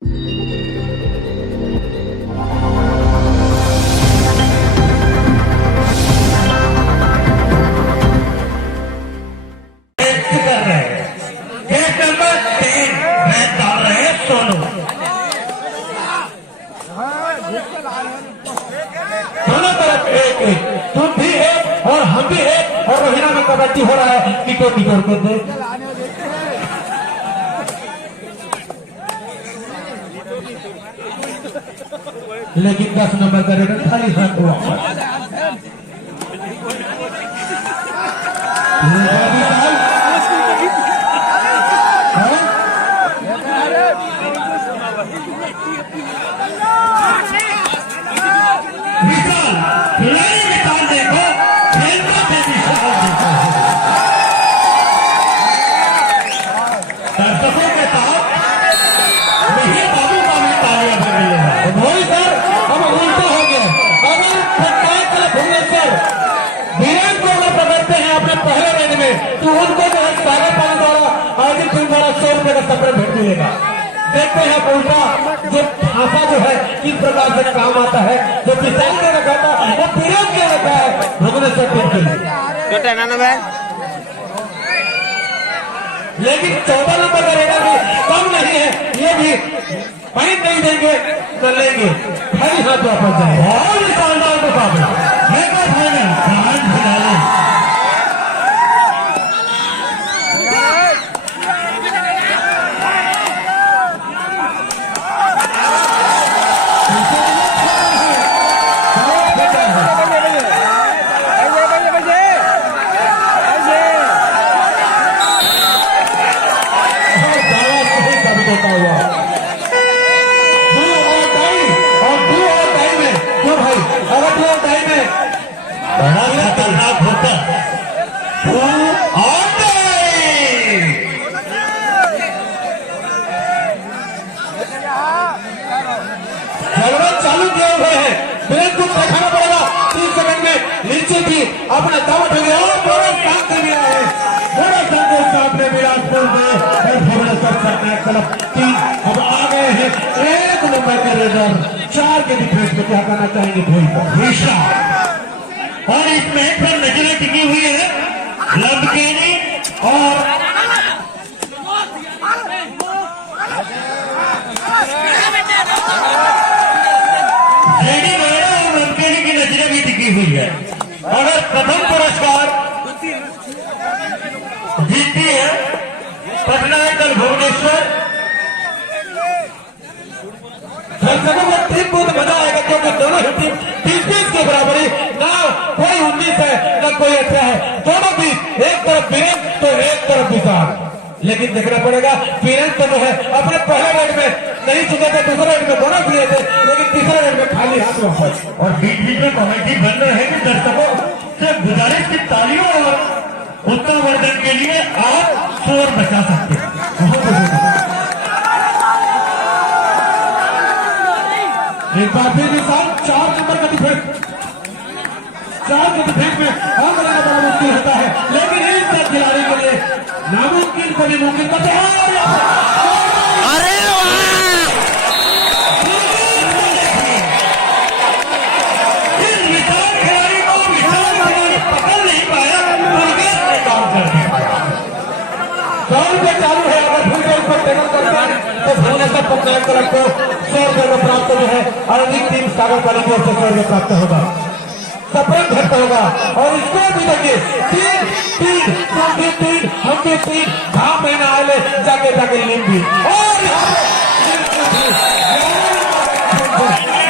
दोनों तरफ एक एक, तुम भी एक और हम भी एक, और रोहिणा में कबड्डी हो रहा है टिटो टिटोर के दे। लेकिन 10 नंबर का रेडर खाली हाथ हुआ। तो उनको जो है सारे पानी द्वारा आयोजित टीम द्वारा 100 रुपए का सपरे भेंट मिलेगा। देखते हैं उल्टा जो भाषा जो है किस प्रकार से काम आता है, जो किसान के रखा था वो पीरियड के रखा है भुवनेश्वर टीम के लिए। लेकिन 14 नंबर का रेडर भी कम नहीं है, ये भी पॉइंट नहीं देंगे तो लेंगे खाली हाथ वापस जाए। और शानदार मुकाबला बड़ा खतरनाक होता चालू किए हुए हैं, ब्रेक को दिखाना पड़ेगा 30 सेकंड में। नीचे भी अपना दाव उठेंगे और बड़ा काम कर दिया है, बड़ा संदेश आपने विराटपुर में भुवनेश्वर तरफ 3 अब आ गए हैं 1 नंबर के रेडर 4 के डिफेंस में। क्या करना चाहेंगे धोई को और इस मैच पर नजरें टिकी हुई है लंबकेनी और लेडी मेरा और लंबकेनी की नजरें भी टिकी हुई है। और प्रथम पुरस्कार जीती है पटनायक भुवनेश्वर। दर्शकों को टीम बहुत मजा आएगा क्योंकि दोनों ही टीम 20-20 के बराबरी ना, कोई 19 है ना कोई 18 है, दोनों भी एक तरफ बीरेन तो एक तरफ विशाल। लेकिन देखना पड़ेगा बीरेन तो जो है अपने पहले राउंड में नहीं चुके थे, दूसरे राउंड में बोनस लिए थे, लेकिन तीसरे राउंड में खाली हाथ वापस। और बीच बीच में कमेटी बन रहे हैं कि दर्शकों से गुजारिश की तालियों और उत्तरवर्धन के लिए आप शोर बचा सकते हैं। एक बार फिर विशाल 4 नंबर का डिफेंस, 4 के डिफेंस में हम बड़ा मुश्किल होता है, लेकिन इस सब खिलाड़ी के लिए नामुमकिन को भी मुमकिन करते हैं। अरे इस विशाल खिलाड़ी को विशाल पकड़ नहीं पाया, काम कर दिया। दौड़ पे चालू है, अगर फिर से उसको टेकल करते हैं तो भुवनेश्वर पटनायक तरफ को 100 रुपये में प्राप्त जो है अरविंद टीम सागर पाली की ओर से 100 रुपये प्राप्त होगा, सपरेट घट होगा। और इसको भी देखिए 3 तुम भी 3 हम भी 3 घाम महीना आए जाके जाके लीन भी और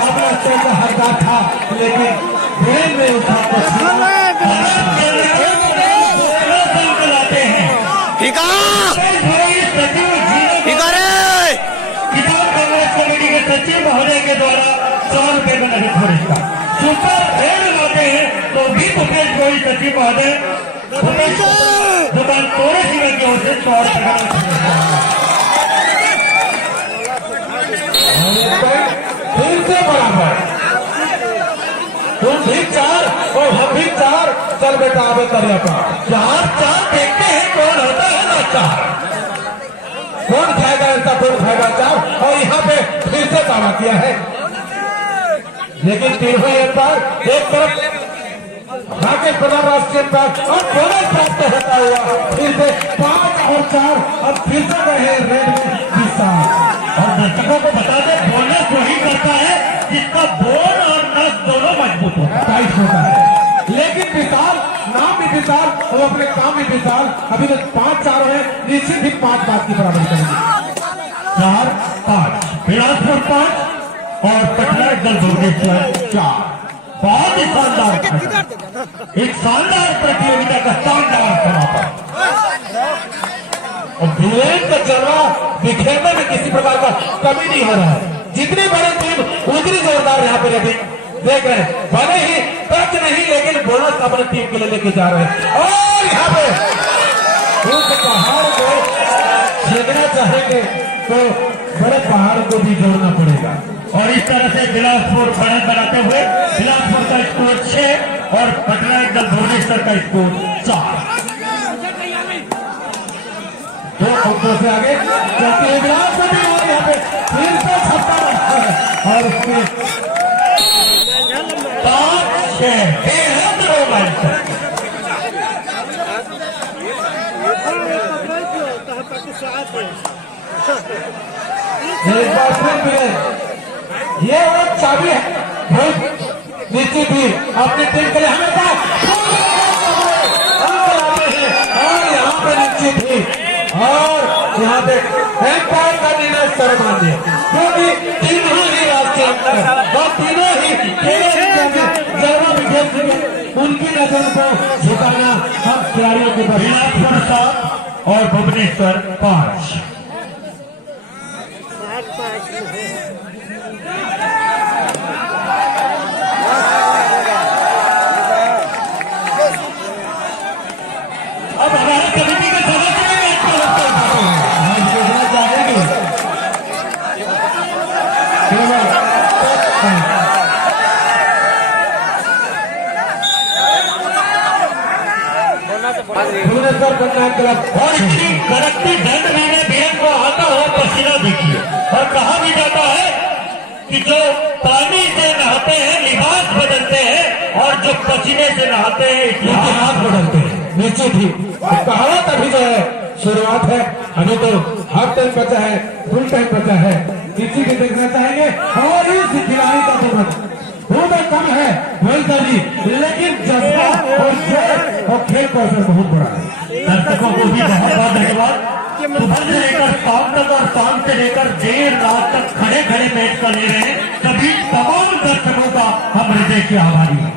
अपना चेहरा हरदार था, लेकिन ब्रेन में उठा सचिव महोदय के द्वारा 100 रुपए का नहीं पुरस्कार सुपर रेड लाते हैं तो भी भूपेश गोयल सचिव महोदय दुकान तोड़े जीवन की ओर से 100 रुपए का फिर से बराबर। तुम भी 4 और हम भी 4। चल बेटा आगे कर 4 देखते हैं कौन होता है ना 4, कौन खाएगा ऐसा, कौन खाएगा 4। और यहाँ पे दावा किया है, लेकिन तीनों एक तरफ राकेश प्रधान राष्ट्रीय अंपायर और बोनस प्राप्त होता हुआ फिर से 5 और 4 अब फिर से रहे रेड में विशाल। और दर्शकों को बता दें, बोनस वही करता है जिसका बोन और नस दोनों मजबूत होता है, टाइट होता है। लेकिन विशाल नाम भी विशाल और अपने काम भी विशाल। अभी तो 5-4 है, निश्चित ही 5 बात की बराबरी करेंगे। 4-5 बिलासपुर 5 और पटना दल भुवनेश्वर 4। बहुत ही शानदार, एक शानदार प्रतियोगिता का शानदार समापन। और वीरेंद्र का जलवा बिखेरने में किसी प्रकार का कमी नहीं हो रहा है। जितनी बड़ी टीम उतनी जोरदार यहाँ पे रहती देख रहे हैं। भले ही टच नहीं, लेकिन बोनस अपनी टीम के लिए लेके जा रहे हैं। और यहाँ पे उस पहाड़ को छेदना चाहेंगे तो बड़े पहाड़ को भी जोड़ना पड़ेगा। और इस तरह से बिलासपुर बढ़त बनाते हुए बिलासपुर का स्कोर 6 और पटना दल भुवनेश्वर का स्कोर 4। 2 अंकों से आगे चलती है बिलासपुर भी। और यहाँ पे फिर से छक्का लगता है और उसमें 5-6 बेहद रोमांचक। एक बार फिर मिले, ये वो चाबी है निश्चित ही अपनी टीम के लिए हमेशा अंक लाते हैं। और यहाँ पे निश्चित ही और यहाँ पे एम्पायर का निर्णय सर्वमान्य, क्योंकि तीनों ही राष्ट्रीय अंक और तीनों ही जलवा बिखेर सके, उनकी नजर को झुकाना हम खिलाड़ियों के बिलासपुर 7 और भुवनेश्वर 5। अब हमारे कमेटी के सदस्य भुवनेश्वर पटना क्लब और इसकी करकती दंड मैंने बेहद को आता हुआ पसीना देखी है। और कहा भी जाता है कि जो पानी से नहाते हैं लिबास बदलते हैं, और जो पसीने से नहाते हैं इतिहास बदलते हैं। निश्चित ही कहावत अभी जो है शुरुआत है, अभी तो हाफ टाइम बचा है, फुल टाइम बचा है, इसी को देखना चाहेंगे। और इस खिलाड़ी का तो बहुत कम है जी, लेकिन जज्बा और जोश और खेल कौशल बहुत बड़ा है। दर्शकों को भी बहुत बहुत धन्यवाद। सुबह से लेकर शाम तक और शाम से लेकर देर रात तक खड़े खड़े मैच का ले रहे हैं, सभी तमाम दर्शकों का हम हृदय के आभारी हैं।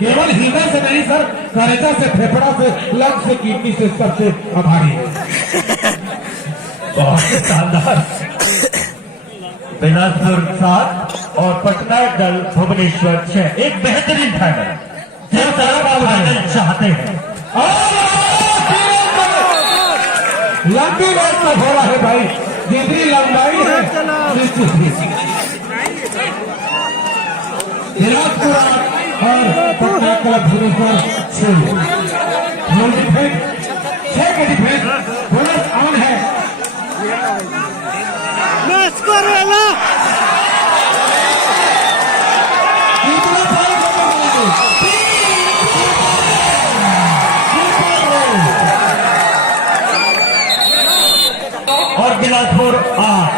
केवल हृदय से नहीं सर, कलेजा से, फेफड़ा से, लंग से, किडनी से, सबसे आभारी है। बहुत शानदार। बिलासपुर 7 और पटना दल भुवनेश्वर 6, एक बेहतरीन फाइनल जिस तरह का फाइनल चाहते हैं। लंबी रेस का घोड़ा है भाई, जितनी लंबाई है निश्चित ही बिलासपुर और पटना क्लब भुवनेश्वर 6 के डिफेंस बोनस ऑन है। और बिलासपुर 8,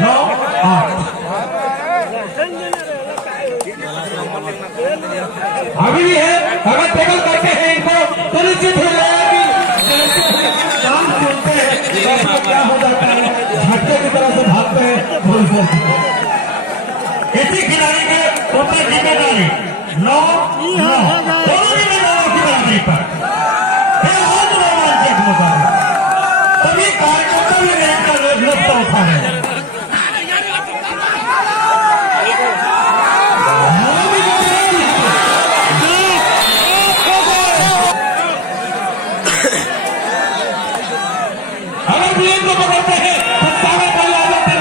9-8। अभी भी है, अगर टेबल करते हैं इनको तो निश्चित हो जाएगा कि काम सुनते हैं क्या हो जाता है, झटके की तरह से भागते हैं। इसी खिलाड़ी के ऊपर जिम्मेदारी 9-9 दोनों जिम्मेदारों की बराबरी पर बेहद रोमांचक मुकाबला। सभी कार्यकर्ता भी मैच का लुत्फ उठा रहे हैं। अगर वीरेंद्र को पकड़ते हैं तो सारे बल आ जाते हैं,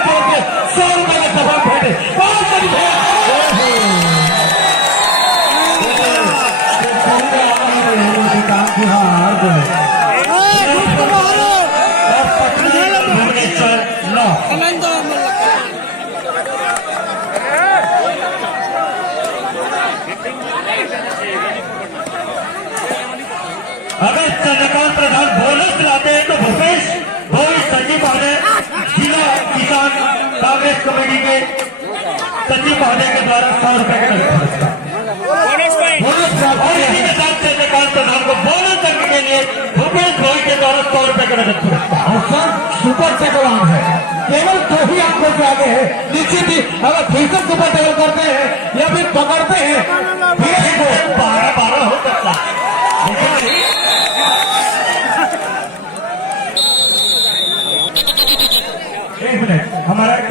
100 रुपए का सफल भेटे। बहुत बड़ी भेंट। और पटना भुवनेश्वर 9 कांग्रेस कमेटी के सचिव महोदय के द्वारा 100 रुपए का नगद पुरस्कार। और इसी के साथ चंद्रकांत प्रधान को बोनस करने के लिए भूपेश भाई के द्वारा 100 रुपए का नगद पुरस्कार। और सर सुपर टेकवान है, केवल 2 ही आंखों से आगे है। निश्चित ही अगर फिर से सुपर टेकल करते हैं या फिर पकड़ते हैं फिर 12-12 हो सकता है। एक मिनट, हमारा एक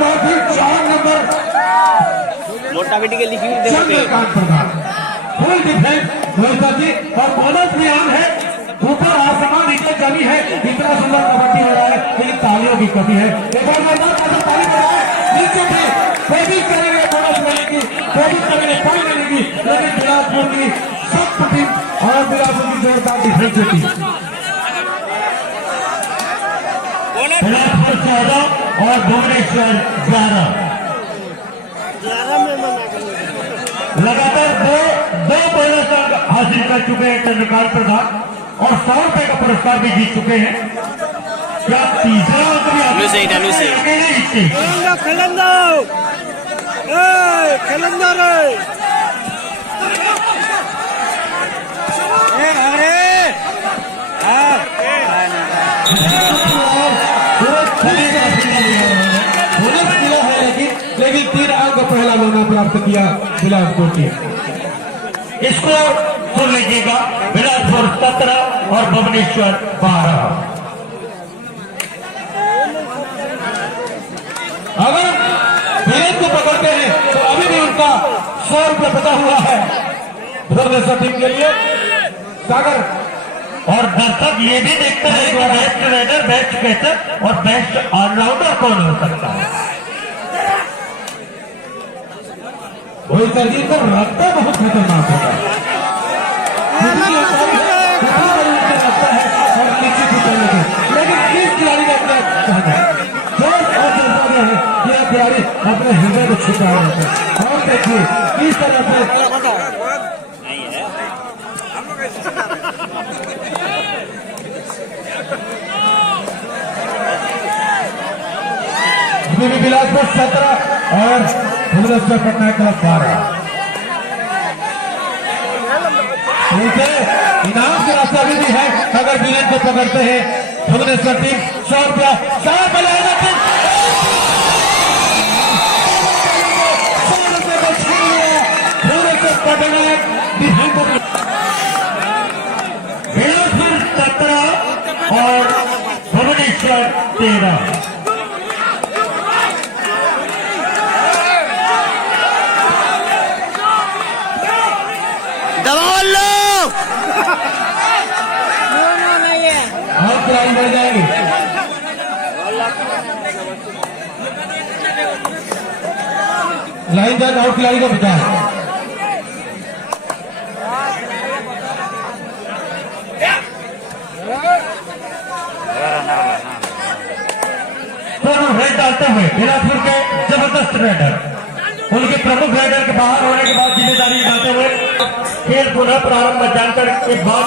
बार फिर 4 नंबर मोटा बेटी के लिखी हुई चंद्रकांत प्रधान फुल डिफेंस रोहिता जी। और बोनस भी ऑन है, ऊपर आसमान नीचे जमी है। इतना सुंदर कबड्डी हो रहा है लेकिन तालियों की कमी है। एक बार ताली बजाए, नीचे भी कोशिश करेंगे बोनस लेने की, कोशिश करेंगे पॉइंट लेने की, लेकिन बिलासपुर की सख्त टीम और बिलासपुर की जोरदार डिफेंस टीम। बिलासपुर 14 और भुवनेश्वर 11। लगातार दो बोनस अंक हासिल कर चुके हैं चंद्रकांत प्रधान और 100 रुपए का पुरस्कार भी जीत चुके हैं। क्या तीसरा अंक भी अकेले जीतते? लेकिन 3 अंक पहला लोना प्राप्त किया बिलासपुर की। इसको सुन लीजिएगा, बिलासपुर 17 और भुवनेश्वर 12। अगर विलेज को पकड़ते हैं तो अभी भी उनका 100 रुपये बचा हुआ है भुवनेश्वर टीम के लिए। सागर और दर्शक ये भी देखते हैं कि बेस्ट रेडर, बेस्ट कैचर और बेस्ट ऑलराउंडर कौन हो सकता है। रोहित जी को रास्ता बहुत खतरनाक होता है, लगता है और निश्चित ही करने के। लेकिन किस खिलाड़ी का क्या कहना है, जोश और जज्बा में है यह खिलाड़ी अपने हृदय को छुपा रहता है। और देखिए किस तरह से बिलासपुर 17 और भुवनेश्वर पटना क्लब 12। इनाम का रास्ता भी है। अगर विलेज को पकड़ते हैं भुवनेश्वर टीम 100 रुपया 100 रुपये को छीन लिया भुवनेश्वर पटना। बिलासपुर 17 और भुवनेश्वर 13। और खिलाड़ी बढ़ जाएंगे। लाइन जाकर और खिलाड़ी को बचाए। दोनों रेड डालते हुए बिलासपुर के जबरदस्त रेडर, उनके प्रमुख रेडर के बाहर होने के बाद जिम्मेदारी निभाते हुए खेल पुनः प्रारंभ जानकर के बाद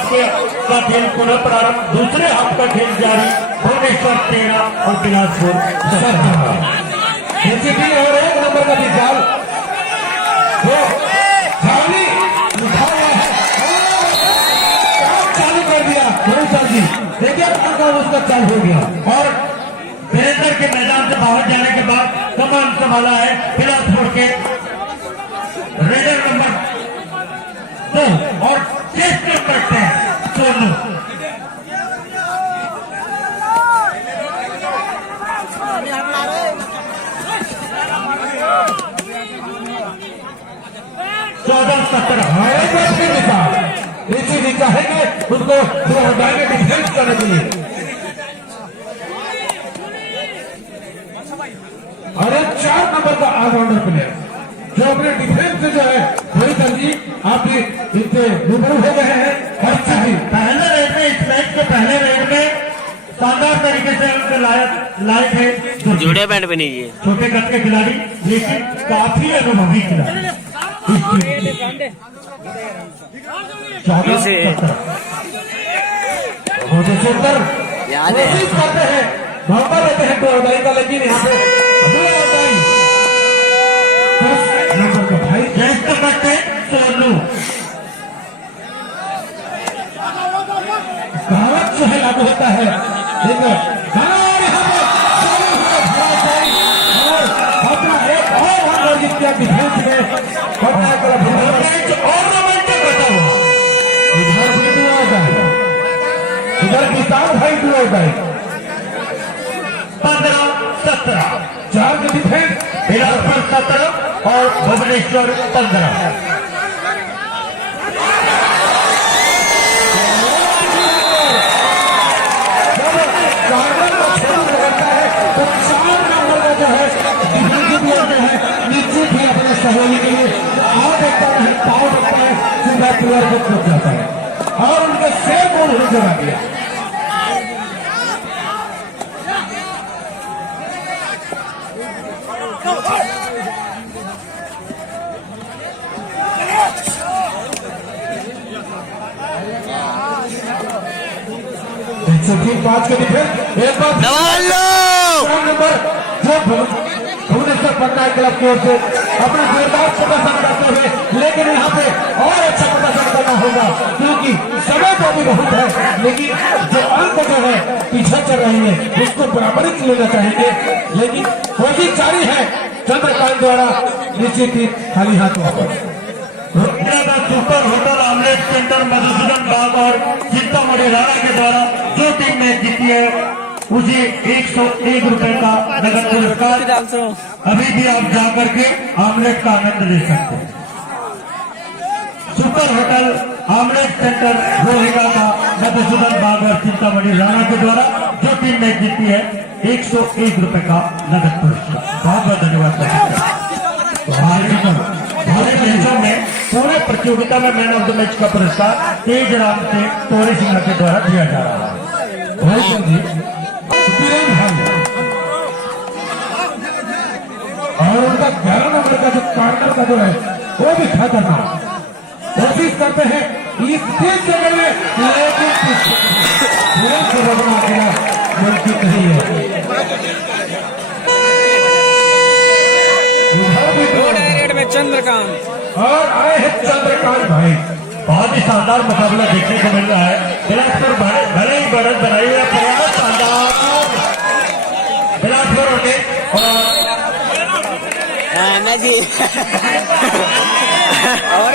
का खेल पुनः प्रारंभ, दूसरे हाफ का खेल जारी। भुवनेश्वर 13 और बिलासपुर 17। और 1 नंबर का भी जाल वो झाली उठा हुआ है, चालू कर दिया भुवनेश्वर जी। देखिए उसका चालू हो गया और वीरेंद्र के मैदान से बाहर जाने के बाद कमान संभाला है बिलासपुर के रेडर नंबर 2 और चेस्ट करते हैं सोनू। 14-17 इसी चाहेंगे उनको 2000 में डिफेंस करने के लिए। और एक 4 नंबर का ऑलराउंडर प्लेयर जो अपने डिफेंस से जो है रोहित जी आप इनसे रूबरू हो गए हैं। पहले रेड में, इस मैच के पहले रेड में शानदार तरीके से उनके लाए थे जुड़े बैंड पे नहीं है छोटे कद के खिलाड़ी, लेकिन काफी अनुभवी खिलाड़ी। 14-17 कोशिश करते हैं मौका देते हैं दो उदाई का, लेकिन यहाँ पे दो उदाई नंबर का भाई जैसे करते सोनू कहावत जो है लागू होता है, ठीक है। और यहाँ पे और अपना एक और रन जीत किया डिफेंस में, पता है और रोमांचक बता हुआ इधर भी दुआ गए, इधर विशाल भाई दुआ गए 15-17 चार के डिफेंस बिलासपुर 17 और भुवनेश्वर 15। कार्बन का छोटा करता है तो 4 नंबर का जो है निश्चित ही अपने सहेली के लिए हाथ देखता है, पाँव देखता है, सीधा प्लेयर को छूट जाता है और उनके सेम गोल ही जमा दिया। ठीक 5 के डिफेंस एक बार नंबर जो भुवनेश्वर पटना क्लब की ओर से अपना जोरदार प्रदर्शन करते हुए, लेकिन यहाँ पे और अच्छा प्रदर्शन करना होगा क्योंकि समय तो भी बहुत है, लेकिन जो अंक जो है पीछे चल रही है उसको बराबरी से लेना चाहेंगे, लेकिन कोशिश जारी है चंद्रकांत द्वारा निश्चित ही खाली हाथ वापस। Super hotel omelette centre Madhusudan Bagh और चिंतामणि राणा के द्वारा जो टीम मैच जीती है उसे 101 रुपए का नगद पुरस्कार अभी भी आप जा करके आमलेट का आनंद ले सकते हैं। Super hotel omelette centre Rohila का मधुसूदन बाग और चिंतामणि राणा के द्वारा जो टीम मैच जीती है 101 रुपए का नगद पुरस्कार। बहुत बहुत धन्यवाद। में पूरे प्रतियोगिता में मैन ऑफ द मैच का पुरस्कार तेज राम से तोरे सिंह के द्वारा दिया जा रहा है। और उनका 11 नंबर का जो पार्टनर का जो है वो भी खतरनाक कोशिश करते हैं इस 3 जगह में, लेकिन मुमकिन नहीं है। चंद्रकांत और आए हैं चंद्रकांत भाई, बहुत ही शानदार मुकाबला देखने को मिल रहा है। बिलासपुर भले ही बढ़त बनाई है, बहुत शानदार बिलासपुर होते जी और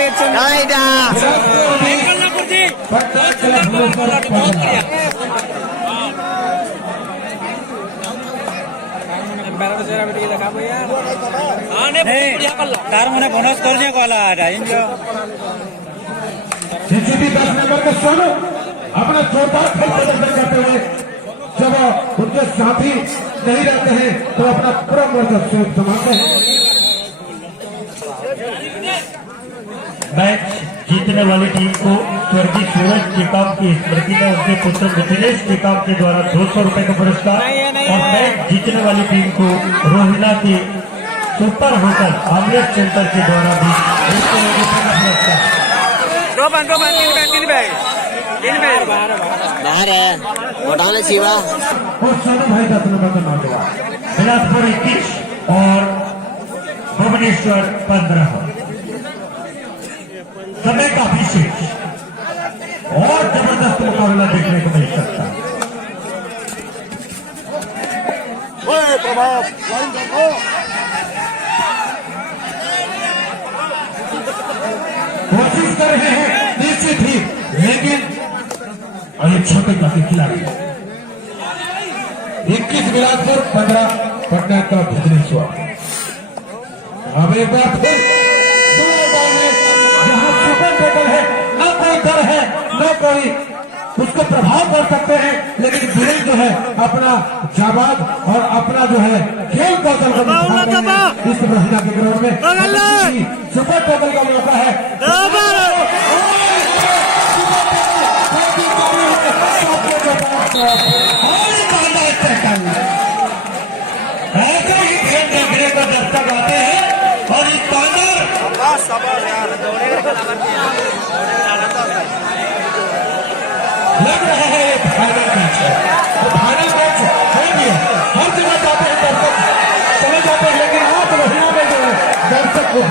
तार मैंने बोनस कर दिया कॉल सीसीटी 10 नंबर के सोनू अपना जोरदार खेल प्रदर्शन करते हुए जब उनके साथी नहीं रहते हैं तो अपना पूरा वर्चस्व संभालते हैं। मैच जीतने वाली टीम को स्वर्गीय सूरज टेकाम की स्मृति में उनके पुत्र मिथिलेश टेकाम के द्वारा 200 रुपए का पुरस्कार और मैच जीतने वाली टीम को रोहिला के सुपर होटल आमलेट सेंटर के द्वारा भी 200 रुपए का पुरस्कार। बाहर है उठाने शिवा और सोनू भाई 10 नंबर का नौजवान बिलासपुर 21 और भुवनेश्वर 15। समय काफी शेष और जबरदस्त मुकाबला देखने को मिल सकता है। कोशिश कर रहे हैं निश्चित ही, लेकिन अभी छोटे काफी खिलाड़ी 21 बिलासपुर 15 पटना का भुवनेश्वर। अब एक बार फिर जहां सुपर टोटल है, न कोई डर है न कोई उसको प्रभाव कर सकते हैं, लेकिन विरेंद्र जो है अपना जाबाज और अपना जो है खेल कौशल को इस महीना के ग्राउंड में सुपर टोटल का मौका है। ऐसे ही खेल देखने को दर्शक आते हैं और इस कांडर लग रहा है ये फाइनल मैच है, फाइनल मैच हो गया।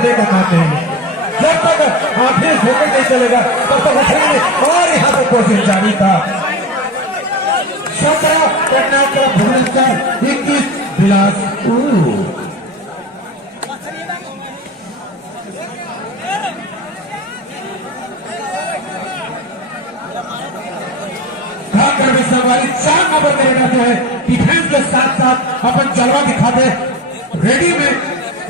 झंडे को काटे जब तक आखिरी होकर नहीं चलेगा तब तक उठेंगे और यहाँ पे कोशिश जारी था। 17 पटना का भुवनेश्वर 21 बिलासपुर। हमारी 4 नंबर करेगा जो है डिफेंस के साथ साथ अपन जलवा दिखाते रेडी में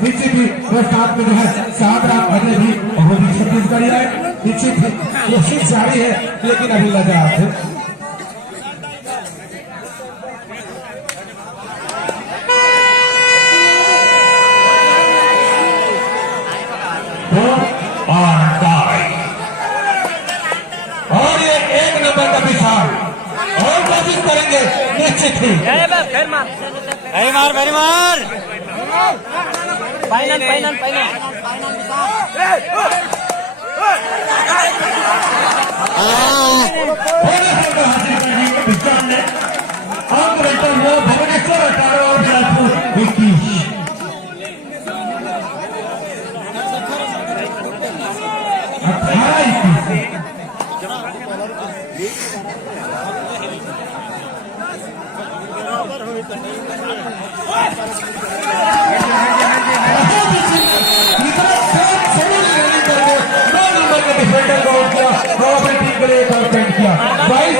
नीचे भी और साथ में जो है 7 रन अगले भी वो भी छत्तीसगढ़ी है नीचे भी कोशिश जारी है लेकिन अभी लगा थे और ये 1 नंबर का विशाल और कोशिश करेंगे निश्चित ही वेरी मार फाइनल फाइनल फाइनल भुवनेश्वर 18 और बिलासपुर 21।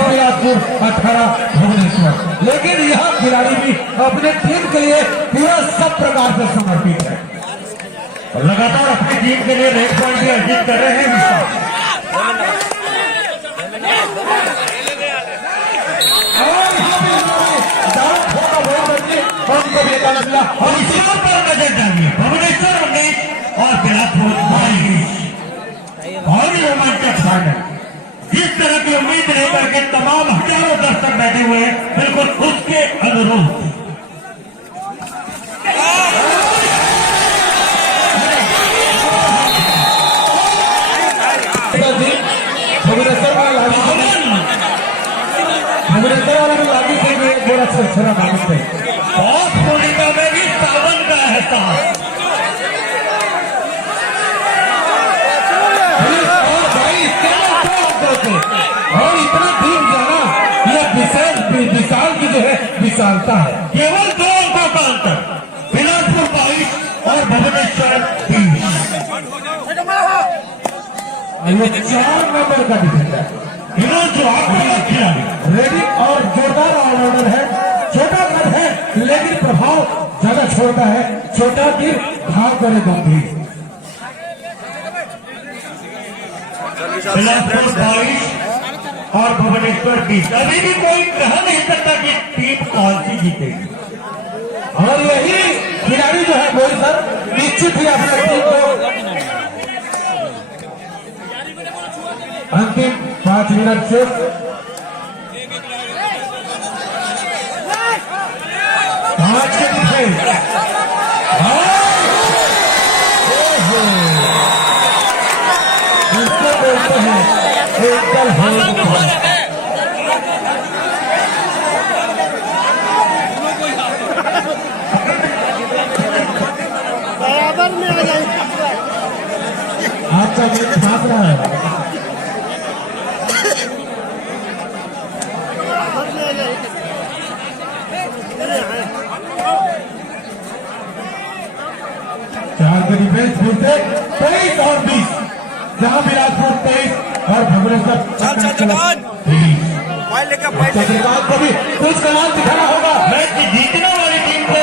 बिलासपुर 18 भुवनेश्वर। लेकिन यह खिलाड़ी भी अपने टीम के लिए पूरा सब प्रकार से समर्पित है और लगातार अपनी टीम के लिए रेड पॉइंट भी अर्जित कर रहे हैं। और इसी पर नजर डालिए भुवनेश्वर 19 और बिलासपुर 22। और रोमांचक फाइनल जिस तरह की उम्मीद लेकर के तमाम हजारों दर्शक बैठे हुए हैं बिल्कुल उसके अनुरूप भुवनेश्वर वाले में लागी थे बड़ा छरछरा नाम थे और पूर्णिमा में भी सावन का एहसास। और इतना दूर जाना यह विशाल की जो है विशालता है। केवल 2 अंकों का अंतर बिलासपुर 22 और भुवनेश्वर 20। 4 नंबर का डिफेंडर जो आपका खिलाड़ी रेडी और जोरदार ऑलराउंडर है। छोटा कद है लेकिन प्रभाव ज्यादा छोड़ता है। छोटा तीर भाग करे गंभीर। बिलासपुर 22 और भुवनेश्वर 20। अभी भी कोई कह नहीं सकता कि टीम कौन सी जीतेगी। और यही खिलाड़ी जो है मोदी सर निश्चित ही अपने टीम को अंतिम 5 मिनट से 5 के डिफेंस इसको बोलते हैं एकल बराबर में आ जाए। आपका मैच भाग रहा है। चार के डिफेंस फिर से 23 और 20 जहां बिलासपुर 23 और भुवनेश्वर चक्रवात को भी कुछ कमाल दिखाना होगा। मैच जीतने वाली टीम को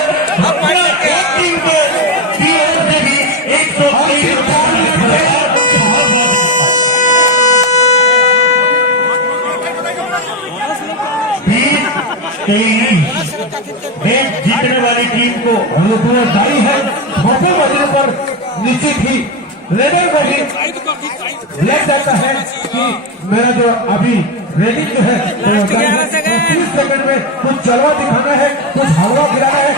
अपना एक टीम को से भी 123 मैच जीतने वाली टीम को ये पूरा दाई है छोटे बजने पर निश्चित ही रेडर को भी लग जाता है कि मेरा जो अभी रेडिंग जो है तो 30 सेकंड में कुछ जलवा दिखाना है कुछ हवा गिराना है।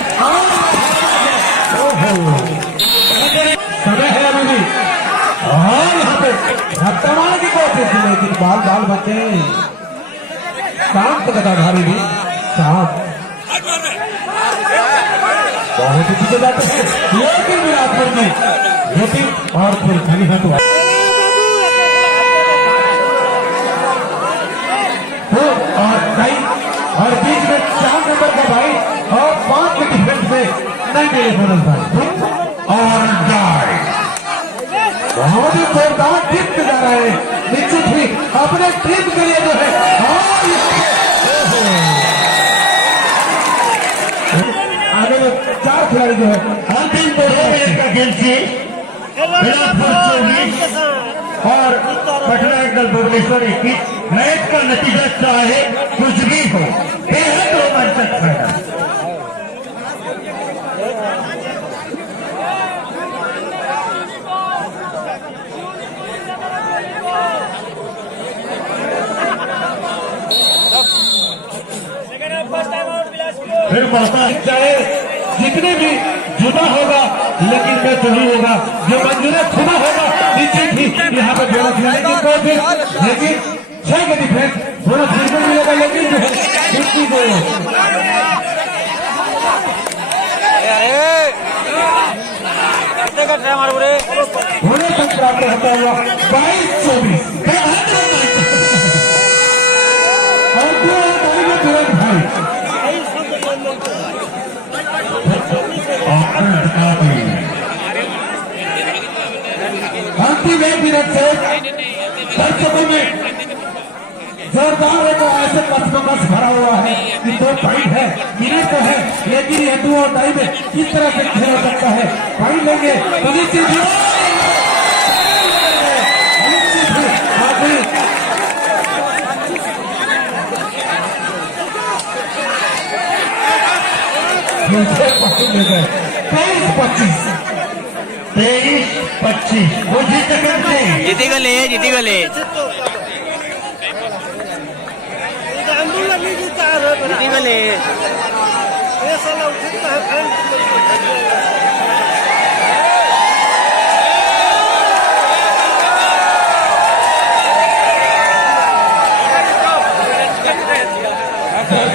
समय है अभी भी और यहाँ पे धक्का मारने की कोशिश लेकिन बाल बाल बचे शांत गदाधारी भी शांत बहुत ही पीछे जाते हैं लेकिन बिलासपुर में रोटी और फिर खाली हाथ हुआ तो और कई और बीच में 4 नंबर का भाई और 5 के डिफरेंस में नहीं मेरे बोनस भाई और डाई बहुत ही जोरदार टिप जा रहा है निश्चित ही अपने टीम के लिए जो है आगे में 4 खिलाड़ी जो है अंतिम 2 मिनट का खेल से बिलासपुर 24 और पटना एकल भुवनेश्वर 21 मैच का नतीजा चाहे कुछ भी हो बेहद रोमांचक मैदान। फिर बढ़ता है चाहे जितने भी जुदा होगा लेकिन मैच वही होगा जो मंजूर खुदा होगा निश्चित ही यहाँ पर बोनस लेकिन कोई भी लेकिन 6 के डिफरेंस बोनस बिल्कुल मिलेगा लेकिन जो है उसकी को होने तक प्राप्त होता हुआ 22-24 और 2 तुरंत भाई अंतिम 1 मिनट से दर्शकों में जोरदार एक ऐसे कस भरा हुआ है कि 2 पॉइंट है मिनट तो है लेकिन ये 2 और टाइम में किस तरह से खेल हो सकता है पॉइंट लेंगे ले गए 23-25 वो जीत सकते जीती गले जीती गले ये साला उठता है फैन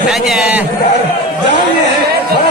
राजा जाओ ये है बड़ा